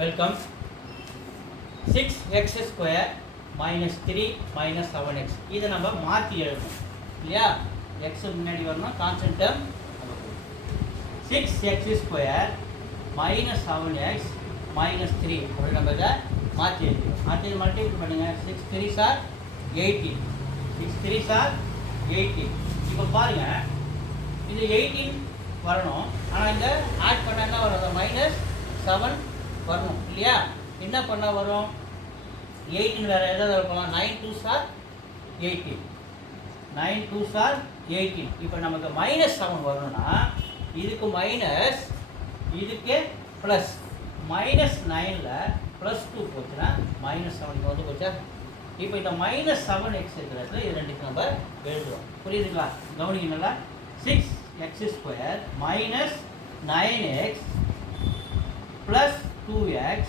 Welcome. 6x square minus 3 minus 7x இதை நம்ம மாற்றி எழுதணும் இல்லையா? எக்ஸ் முன்னாடி வரணும், constant term. 6x square minus 7x minus 3 அப்படி நம்ம இதை மாற்றி எழுதிடும். மாற்றி மல்டிபிள் பண்ணுங்கள். 6 3s are 18. 6 3s are 18. இப்போ பாருங்கள், இது 18 வரணும். ஆனால் இங்கே ஆட் பண்ண என்ன வரும்? மைனஸ் 7 வரணும் இல்லையா? என்ன பண்ணால் வரும்? 18 வேறு எதாவது இருக்கலாம். 9 2s are 18. 9 2s are 18. இப்போ நமக்கு மைனஸ் 7 வரணும்னா இதுக்கு மைனஸ், இதுக்கு ப்ளஸ். மைனஸ் 9ல் ப்ளஸ் 2 போச்சுன்னா மைனஸ் 7 வந்து போச்சா? இப்போ இந்த மைனஸ் 7x இருக்கிறதுல இது ரெண்டுக்கு நம்ம எழுதுவோம். புரியுதுங்களா? கவனிங்க நல்லா. 6x square minus 9x plus 2x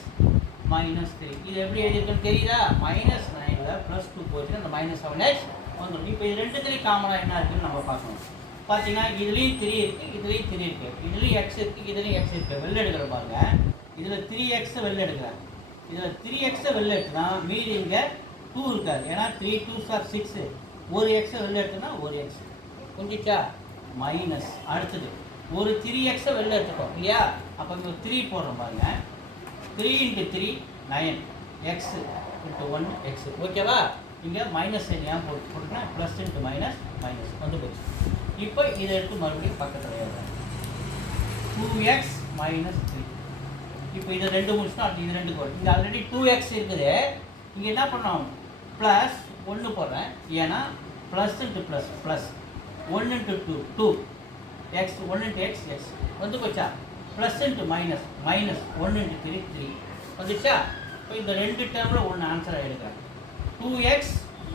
minus 3. இது எப்படி எழுதிருக்குன்னு தெரியுதா? மைனஸ் 9ல் ப்ளஸ் 2 போச்சுன்னா அந்த மைனஸ் 7x வந்துடும். இப்போ இது ரெண்டுத்துலேயும் காமனாக என்ன இருக்குதுன்னு நம்ம பார்க்கணும். பார்த்தீங்கன்னா இதுலேயும் 3 இருக்குது, இதுலேயும் 3 இருக்குது, இதுலேயும் எக்ஸ் இருக்குது, இதுலேயும் எக்ஸ் இருக்குது. வெளில எடுக்கிற பாருங்க, இதில் 3x வெளில எடுக்கிறேன். இதில் 3x வெளில எடுத்துனா மீதி இங்கே 2 இருக்காது. ஏன்னா 3 2s are 6. ஒரு எக்ஸை வெளில எடுத்துனா ஒரு எக்ஸ் புரிஞ்சிச்சா? மைனஸ். அடுத்தது ஒரு 3x வெளில எடுத்துக்கோம் இல்லையா? அப்போ இங்கே 3 போடுறோம் பாருங்க. 3 × 3 9 எக்ஸ் × 1 எக்ஸ். ஓகேவா? இங்கே மைனஸ் ஏன் போட்டுனா ப்ளஸ் இன்ட்டு மைனஸ் மைனஸ் வந்து போச்சு. இப்போ இதை எடுத்து மறுபடியும் பக்கத்தில் எழுதுறேன். 2x minus 3. இப்போ இதை ரெண்டு முடிச்சுனா அது இது ரெண்டு போடும். இங்கே ஆல்ரெடி 2x இருக்குது. இங்கே என்ன பண்ணோம்? ப்ளஸ் 1 போடுறேன். ஏன்னா plus into plus plus 1 × 2 2 X 1 × x X வந்து போச்சா? ப்ளஸ் இன்ட்டு மைனஸ் மைனஸ் 1 × 3 3 வந்துச்சா? இப்போ இந்த ரெண்டு டேர்மில் ஒன்று ஆன்சராக எடுக்கிறேன். 2x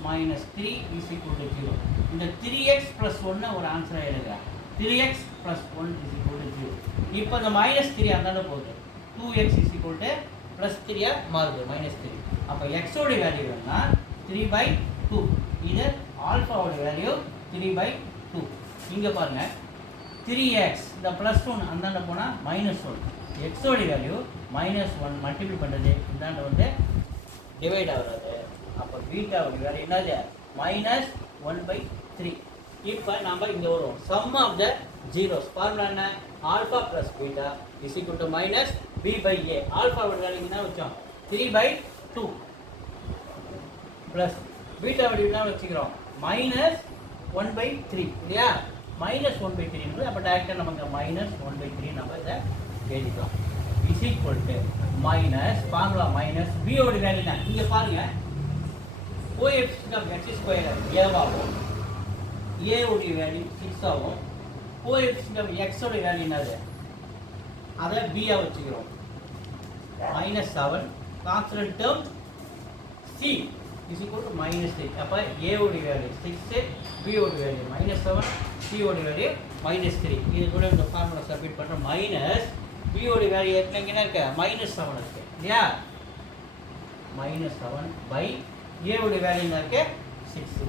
minus 3 is equal to 0. இந்த 3x ப்ளஸ் 1 ஒரு ஆன்சராக எடுக்கிறேன். 3x plus 1 is equal to 0. இப்போ இந்த மைனஸ் 3 அந்தாண்ட போகுது. 2x is equal to plus 3 மாறுது மைனஸ் 3. அப்போ எக்ஸோட வேல்யூ வேணும்னா 3/2. இது ஆல்ஃபாவோட வேல்யூ 3/2. இங்கே பாருங்கள், 3x இந்த ப்ளஸ் 1 அந்தாண்ட போனால் மைனஸ் 1. எக்ஸோட வேல்யூ மைனஸ் 1 மல்டிபிள் பண்ணுறது இந்தாண்ட வந்து டிவைட் ஆகுறது. அப்போ பீட்டாவோட வேல்யூ என்னது? மைனஸ் 1/3. இப்போ நம்ம இங்கே வரும் sum of the zeros. Formula என்ன? Alpha plus beta is equal to minus b/a. ஆல்ஃபாவோட வேல்யூ என்ன வச்சோம்? 3/2 ப்ளஸ் பீட்டாவோட என்ன வச்சுக்கிறோம்? மைனஸ் 1/3 இல்லையா? மைனஸ் 1/3. அப்போ டேரக்டாக நமக்கு மைனஸ் 1/3 நம்ம இதை எழுதிக்கலாம். Is equal to minus formula minus பியோட வேல்யூ தான். இங்கே பாருங்கள், கோஎஃபிஷியன்ட் ஆஃப் எக்ஸ் ஸ்கொயர் ஏவாகும், ஏ உடைய வேல்யூ 6 ஆகும். கோஎஃபிஷியன்ட் ஆஃப் எக்ஸோட வேல்யூ என்னது? அதை பியாக வச்சுக்கிறோம். Minus 7 constant term C is equal to minus 3. அப்போ ஏ உடைய வேல்யூ 6, பியோட வேல்யூ மைனஸ் 7, சியோட வேல்யூ மைனஸ் 3. இது கூட இந்த ஃபார்முலா சப்மிட் பண்ணுற மைனஸ் பியோட வேல்யூ எத்தனைங்கன்னா இருக்கு? மைனஸ் 7 இருக்கு இல்லையா? மைனஸ் 7 பை ஏவுடைய வேல்யூ என்ன இருக்கு? 6.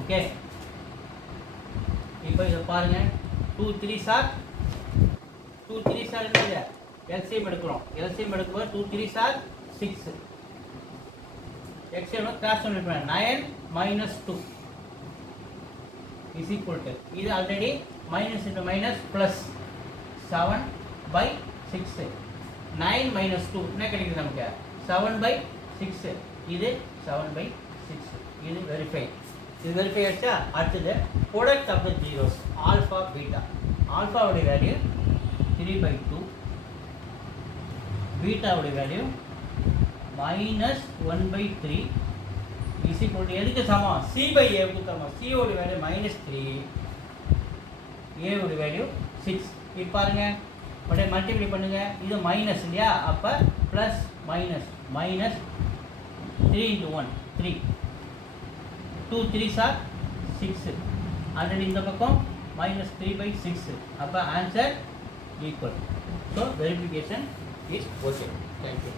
ஓகே, இப்போ இதை பாருங்க. 2 3s are என்னது? எல்சிஎம் எடுக்கிறோம். எல்சிஎம் எடுக்கும்போது 2 3s are 6. எக்ஸ்எம் கிராஸ் பண்ணிருப்பேன். 9 மைனஸ் 2 இஸ் ஈக்குவல் டு, இது already minus into minus plus 7/6. 9 minus 2 என்ன கிடைக்குது நமக்கு? 7/6. இது 7/6. இது வெரிஃபை. இது வெரிஃபை ஆச்சா? அடுத்தது product of the zeros alpha beta. ஆல்ஃபாவுடைய வேல்யூ 3/2, பீட்டாவுடைய value minus 1/3 is equal to எதுக்கு சமம்? c/aவுக்கு சமம். சியோட வேல்யூ மைனஸ் 3, ஏவுடைய வேல்யூ 6. இப்போ பாருங்க, அப்படியே மல்டிப்ளை பண்ணுங்க. இது மைனஸ் இல்லையா? அப்போ plus minus minus 3 × 1 3. 2 3s are 6. Already இந்த பக்கம் மைனஸ் 3/6. அப்போ answer equal. So verification is okay. Thank you.